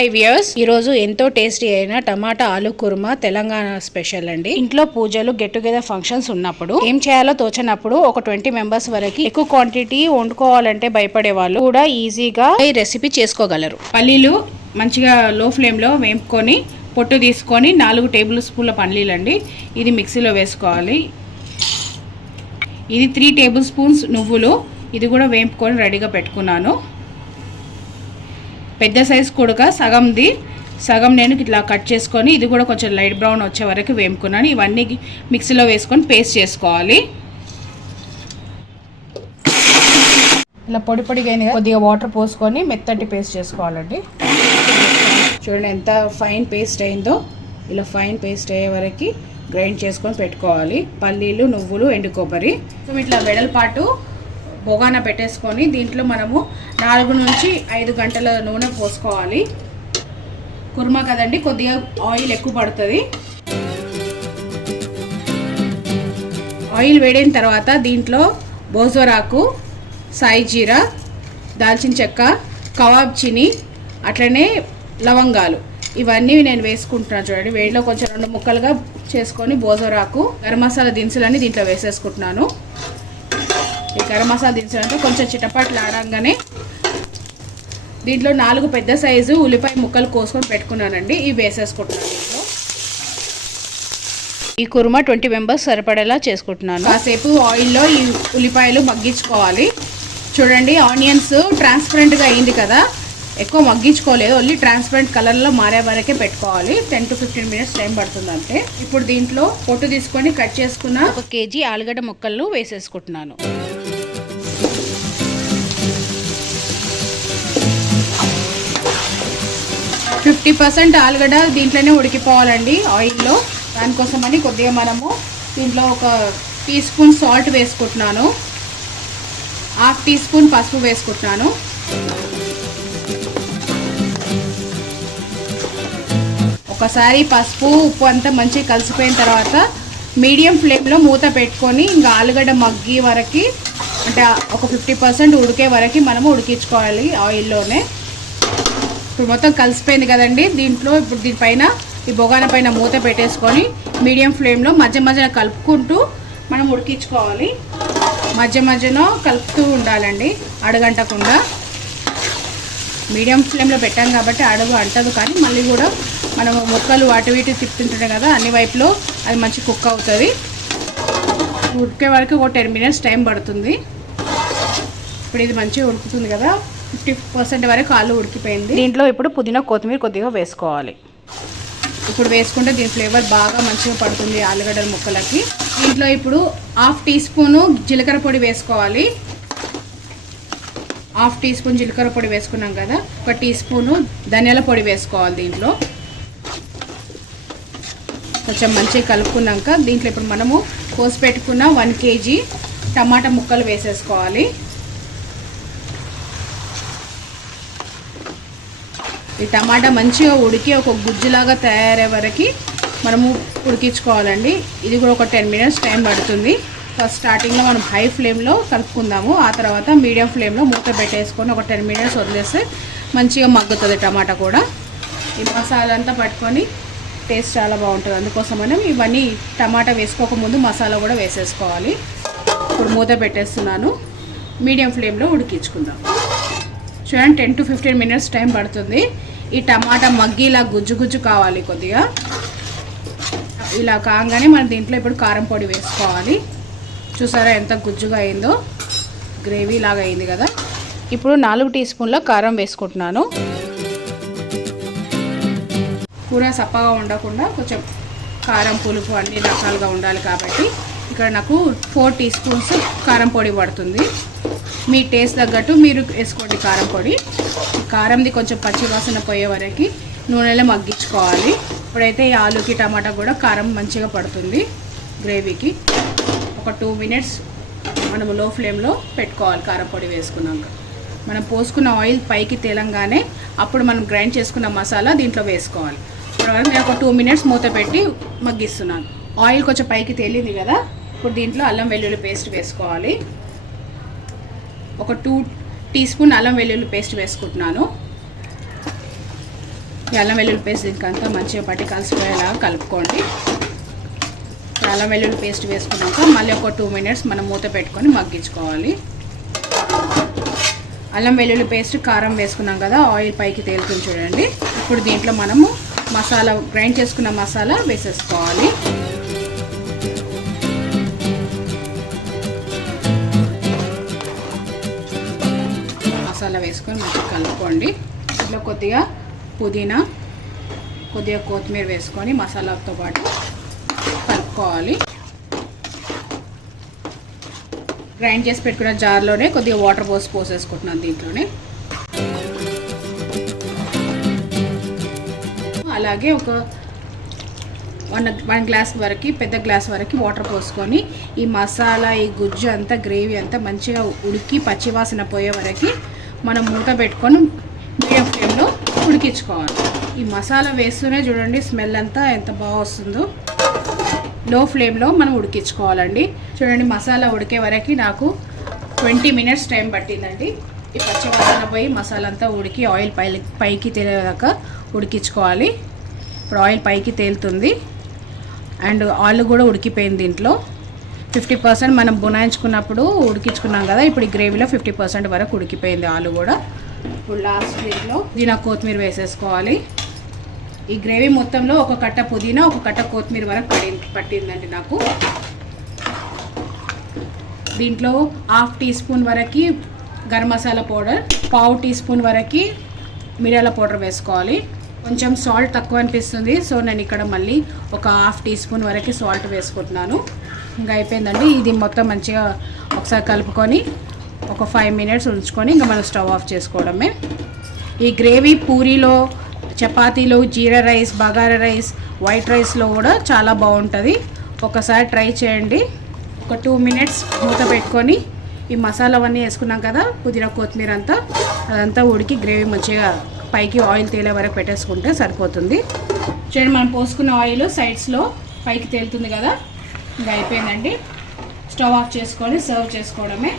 High viewers ఈ రోజు ఎంతో టేస్టీ అయిన టమాటా ఆలు కుర్మా తెలంగాణ స్పెషల్ అండి. ఇంట్లో పూజలు గెట్ టుగెదర్ ఫంక్షన్స్ ఉన్నప్పుడు ఏం చేయాలో తోచనప్పుడు ఒక ట్వంటీ మెంబర్స్ వరకు ఎక్కువ క్వాంటిటీ వండుకోవాలంటే భయపడే వాళ్ళు కూడా ఈజీగా ఈ రెసిపీ చేసుకోగలరు. పల్లీలు మంచిగా లో ఫ్లేమ్లో వేపుకొని పొట్టు తీసుకొని నాలుగు టేబుల్ స్పూన్ల పల్లీలు అండి. ఇది మిక్సీలో వేసుకోవాలి. ఇది త్రీ టేబుల్ స్పూన్స్ నువ్వులు. ఇది కూడా వేపుకొని రెడీగా పెట్టుకున్నాను. పెద్ద సైజ్ కొడుక సగంది. సగం నేను ఇట్లా కట్ చేసుకొని ఇది కూడా కొంచెం లైట్ బ్రౌన్ వచ్చే వరకు వేముకున్నాను ఇవన్నీ మిక్సీలో వేసుకొని పేస్ట్ చేసుకోవాలి. ఇలా పొడి పొడిగా కొద్దిగా వాటర్ పోసుకొని మెత్తటి పేస్ట్ చేసుకోవాలండి. చూడండి ఎంత ఫైన్ పేస్ట్ అయిందో. ఇలా ఫైన్ పేస్ట్ అయ్యే వరకు గ్రైండ్ చేసుకొని పెట్టుకోవాలి. పల్లీలు నువ్వులు ఎండు కొబ్బరి. ఇట్లా వెడల్పాటు బొగాన పెట్టేసుకొని దీంట్లో మనము నాలుగు నుంచి ఐదు గంటల నూనె పోసుకోవాలి. కుర్మా కదండి కొద్దిగా ఆయిల్ ఎక్కువ పడుతుంది. ఆయిల్ వేడైన తర్వాత దీంట్లో బోజోరాకు సాయి జీరా దాల్చిన చెక్క కబాబ్ చిని అట్లనే లవంగాలు. ఇవన్నీ నేను వేసుకుంటున్నాను చూడండి. వేడిలో కొంచెం రెండు ముక్కలుగా చేసుకొని బోజోరాకు గరం మసాలా దినుసులన్నీ దీంట్లో వేసేసుకుంటున్నాను. ఈ గరం మసాలా దినుసులంటే కొంచెం చిటపట్లు ఆడంగానే దీంట్లో నాలుగు పెద్ద సైజు ఉల్లిపాయ ముక్కలు కోసుకొని పెట్టుకున్నానండి. ఇవి వేసేసుకుంటున్నాను దీంట్లో. ఈ కుర్మా ట్వంటీ మెంబర్స్ సరిపడేలా చేసుకుంటున్నాను. కాసేపు ఆయిల్లో ఈ ఉల్లిపాయలు మగ్గించుకోవాలి. చూడండి ఆనియన్స్ ట్రాన్స్పరెంట్గా అయింది కదా. ఎక్కువ మగ్గించుకోలేదు. ఓన్లీ ట్రాన్స్పరెంట్ కలర్లో మారే వరకే పెట్టుకోవాలి. Ten to fifteen minutes time పడుతుంది అంతే. ఇప్పుడు దీంట్లో పొట్టు తీసుకొని కట్ చేసుకున్న ఒక కేజీ ఆలుగడ్డ ముక్కలు వేసేసుకుంటున్నాను. ఫిఫ్టీ పర్సెంట్ ఆలుగడ్డ దీంట్లోనే ఉడికిపోవాలండి ఆయిల్లో. దానికోసమని కొద్దిగా మనము దీంట్లో ఒక టీ స్పూన్ సాల్ట్ వేసుకుంటున్నాను. హాఫ్ టీ స్పూన్ పసుపు వేసుకుంటున్నాను. ఒకసారి పసుపు ఉప్పు అంతా మంచిగా కలిసిపోయిన తర్వాత మీడియం ఫ్లేమ్లో మూత పెట్టుకొని ఇంకా ఆలుగడ్డ మగ్గి వరకు అంటే ఒక ఫిఫ్టీ పర్సెంట్ ఉడికే వరకు మనము ఉడికించుకోవాలి ఆయిల్లోనే. ఇప్పుడు మొత్తం కలిసిపోయింది కదండి. దీంట్లో ఇప్పుడు దీనిపైన ఈ బొగాన పైన మూత పెట్టేసుకొని మీడియం ఫ్లేమ్లో మధ్య మధ్యన కలుపుకుంటూ మనం ఉడికించుకోవాలి. మధ్య మధ్యలో కలుపుతూ ఉండాలండి అడగంటకుండా. మీడియం ఫ్లేమ్లో పెట్టాం కాబట్టి అడుగు అంటదు కానీ మళ్ళీ కూడా మనం ముక్కలు అటు ఇటు తిప్పుతుంటాం కదా అన్ని వైపులో అది మంచి కుక్ అవుతుంది. ఉడికే వరకు ఒక టెన్ మినిట్స్ టైం పడుతుంది. ఇప్పుడు ఇది మంచిగా ఉడుకుతుంది కదా. ఫిఫ్టీ పర్సెంట్ వరకు ఆలు ఉడికిపోయింది. దీంట్లో ఇప్పుడు పుదీనా కొత్తిమీర కొద్దిగా వేసుకోవాలి. ఇప్పుడు వేసుకుంటే దీని ఫ్లేవర్ బాగా మంచిగా పడుతుంది ఆలుగడ్డల ముక్కలకి. దీంట్లో ఇప్పుడు హాఫ్ టీ స్పూను జీలకర్ర పొడి వేసుకోవాలి. హాఫ్ టీ స్పూన్ జీలకర్ర పొడి వేసుకున్నాం కదా ఒక టీ స్పూను ధనియాల పొడి వేసుకోవాలి దీంట్లో. కొంచెం మంచిగా కలుపుకున్నాక దీంట్లో ఇప్పుడు మనము కోసి పెట్టుకున్న వన్ కేజీ టమాటా ముక్కలు వేసేసుకోవాలి. ఈ టమాటా మంచిగా ఉడికి ఒక గుజ్జులాగా తయారయ్యే వరకు మనము ఉడికించుకోవాలండి. ఇది కూడా ఒక టెన్ మినిట్స్ టైం పడుతుంది. ఫస్ట్ స్టార్టింగ్లో మనం హై ఫ్లేమ్లో కలుపుకుందాము. ఆ తర్వాత మీడియం ఫ్లేమ్లో మూత పెట్టేసుకొని ఒక టెన్ మినిట్స్ వదిలేస్తే మంచిగా మగ్గుతుంది టమాటా కూడా. ఈ మసాలా అంతా పట్టుకొని టేస్ట్ చాలా బాగుంటుంది. అందుకోసమని ఇవన్నీ టమాటా వేసుకోకముందు మసాలా కూడా వేసేసుకోవాలి. ఇప్పుడు మూత పెట్టేస్తున్నాను. మీడియం ఫ్లేమ్లో ఉడికించుకుందాం. చూడండి ten to fifteen minutes time పడుతుంది. ఈ టమాటా మగ్గి ఇలా గుజ్జు గుజ్జు కావాలి కొద్దిగా. ఇలా కాగానే మనం దీంట్లో ఇప్పుడు కారం పొడి వేసుకోవాలి. చూసారా ఎంత గుజ్జుగా అయిందో? గ్రేవీ లాగా అయింది కదా. ఇప్పుడు నాలుగు టీ స్పూన్ల కారం వేసుకుంటున్నాను. కూర సప్పగా ఉండకుండా కొంచెం కారం పులుపు అన్ని రకాలుగా ఉండాలి కాబట్టి ఇక్కడ నాకు ఫోర్ టీ స్పూన్స్ కారం పొడి పడుతుంది. మీ టేస్ట్ తగ్గట్టు మీరు వేసుకోండి కారం పొడి. కారంది కొంచెం పచ్చి వాసన పోయే వరకు నూనెలో మగ్గించుకోవాలి. ఇప్పుడైతే ఈ ఆలుకి టమాటా కూడా కారం మంచిగా పడుతుంది గ్రేవీకి. ఒక టూ మినిట్స్ మనం లో ఫ్లేమ్లో పెట్టుకోవాలి కారం పొడి వేసుకున్నాక. మనం పోసుకున్న ఆయిల్ పైకి తేలంగానే అప్పుడు మనం గ్రైండ్ చేసుకున్న మసాలా దీంట్లో వేసుకోవాలి. ఇప్పటివరకు నేను ఒక టూ మినిట్స్ మూత పెట్టి మగ్గిస్తున్నాను. ఆయిల్ కొంచెం పైకి తేలింది కదా ఇప్పుడు దీంట్లో అల్లం వెల్లుల్లి పేస్ట్ వేసుకోవాలి. ఒక టూ టీ స్పూన్ అల్లం వెల్లుల్లి పేస్ట్ వేసుకుంటున్నాను. ఈ అల్లం వెల్లుల్లి పేస్ట్ ఇంకంతా మంచిగా పట్టి కలిసిపోయేలాగా కలుపుకోండి. అల్లం వెల్లుల్లి పేస్ట్ వేసుకున్నాక మళ్ళీ ఒక టూ మినిట్స్ మనం మూత పెట్టుకొని మగ్గించుకోవాలి. అల్లం వెల్లుల్లి పేస్ట్ కారం వేసుకున్నాం కదా ఆయిల్ పైకి తేలుతుంది చూడండి. ఇప్పుడు దీంట్లో మనము మసాలా గ్రైండ్ చేసుకున్న మసాలా వేసేసుకోవాలి. మసాలా వేసుకొని మంచిగా కలుపుకోండి. ఇంట్లో కొద్దిగా పుదీనా కొద్దిగా కొత్తిమీర వేసుకొని మసాలాతో పాటు కలుపుకోవాలి. గ్రైండ్ చేసి పెట్టుకున్న జార్లోనే కొద్దిగా వాటర్ పోసి పోసేసుకుంటున్నాను దీంట్లోనే. అలాగే ఒక వన్ వన్ గ్లాస్ వరకు పెద్ద గ్లాస్ వరకు వాటర్ పోసుకొని ఈ మసాలా ఈ గుజ్జు అంతా గ్రేవీ అంతా మంచిగా ఉడికి పచ్చివాసన పోయే వరకు మనం మూత పెట్టుకొని మీడియం ఫ్లేమ్లో ఉడికించుకోవాలి. ఈ మసాలా వేస్తూనే చూడండి స్మెల్ అంతా ఎంత బాగా వస్తుందో. లో ఫ్లేమ్లో మనం ఉడికించుకోవాలండి. చూడండి మసాలా ఉడికే వరకు నాకు ట్వంటీ మినిట్స్ టైం పట్టిందండి. ఈ పచ్చివాసన పోయి మసాలా అంతా ఉడికి ఆయిల్ పై పైకి తేలేదాకా ఉడికించుకోవాలి. ఇప్పుడు ఆయిల్ పైకి తేలుతుంది. అండ్ ఆలు కూడా ఉడికిపోయింది దీంట్లో. ఫిఫ్టీ పర్సెంట్ మనం బునాయించుకున్నప్పుడు ఉడికించుకున్నాం కదా ఇప్పుడు ఈ గ్రేవీలో ఫిఫ్టీ పర్సెంట్ వరకు ఉడికిపోయింది ఆలు కూడా. ఇప్పుడు లాస్ట్ దీంట్లో దీని కొత్తిమీర వేసేసుకోవాలి. ఈ గ్రేవీ మొత్తంలో ఒక కట్ట పుదీనా ఒక కట్ట కొత్తిమీర వరకు పడి పట్టిందండి నాకు. దీంట్లో హాఫ్ టీ స్పూన్ వరకు గరం మసాలా పౌడర్ పావు టీ స్పూన్ వరకు మిరియాల పౌడర్ వేసుకోవాలి. కొంచెం సాల్ట్ తక్కువ అనిపిస్తుంది. సో నేను ఇక్కడ మళ్ళీ ఒక హాఫ్ టీ స్పూన్ వరకు సాల్ట్ వేసుకుంటున్నాను. ఇంకా అయిపోయిందండి. ఇది మొత్తం మంచిగా ఒకసారి కలుపుకొని ఒక ఫైవ్ మినిట్స్ ఉంచుకొని ఇంకా మనం స్టవ్ ఆఫ్ చేసుకోవడమే. ఈ గ్రేవీ పూరీలో చపాతీలో jeera rice bagara rice white రైస్లో కూడా చాలా బాగుంటుంది. ఒకసారి ట్రై చేయండి. ఒక టూ మినిట్స్ మూత పెట్టుకొని ఈ మసాలా అవన్నీ వేసుకున్నాం కదా పుదీనా కొత్తిమీర అంతా అదంతా ఉడికి గ్రేవీ మంచిగా పైకి ఆయిల్ తేలే వరకు పెట్టేసుకుంటే సరిపోతుంది. చూడండి మనం పోసుకున్న ఆయిల్ సైడ్స్లో పైకి తేలుతుంది కదా. ఇంకా అయిపోయిందండి. స్టవ్ ఆఫ్ చేసుకొని సర్వ్ చేసుకోవడమే.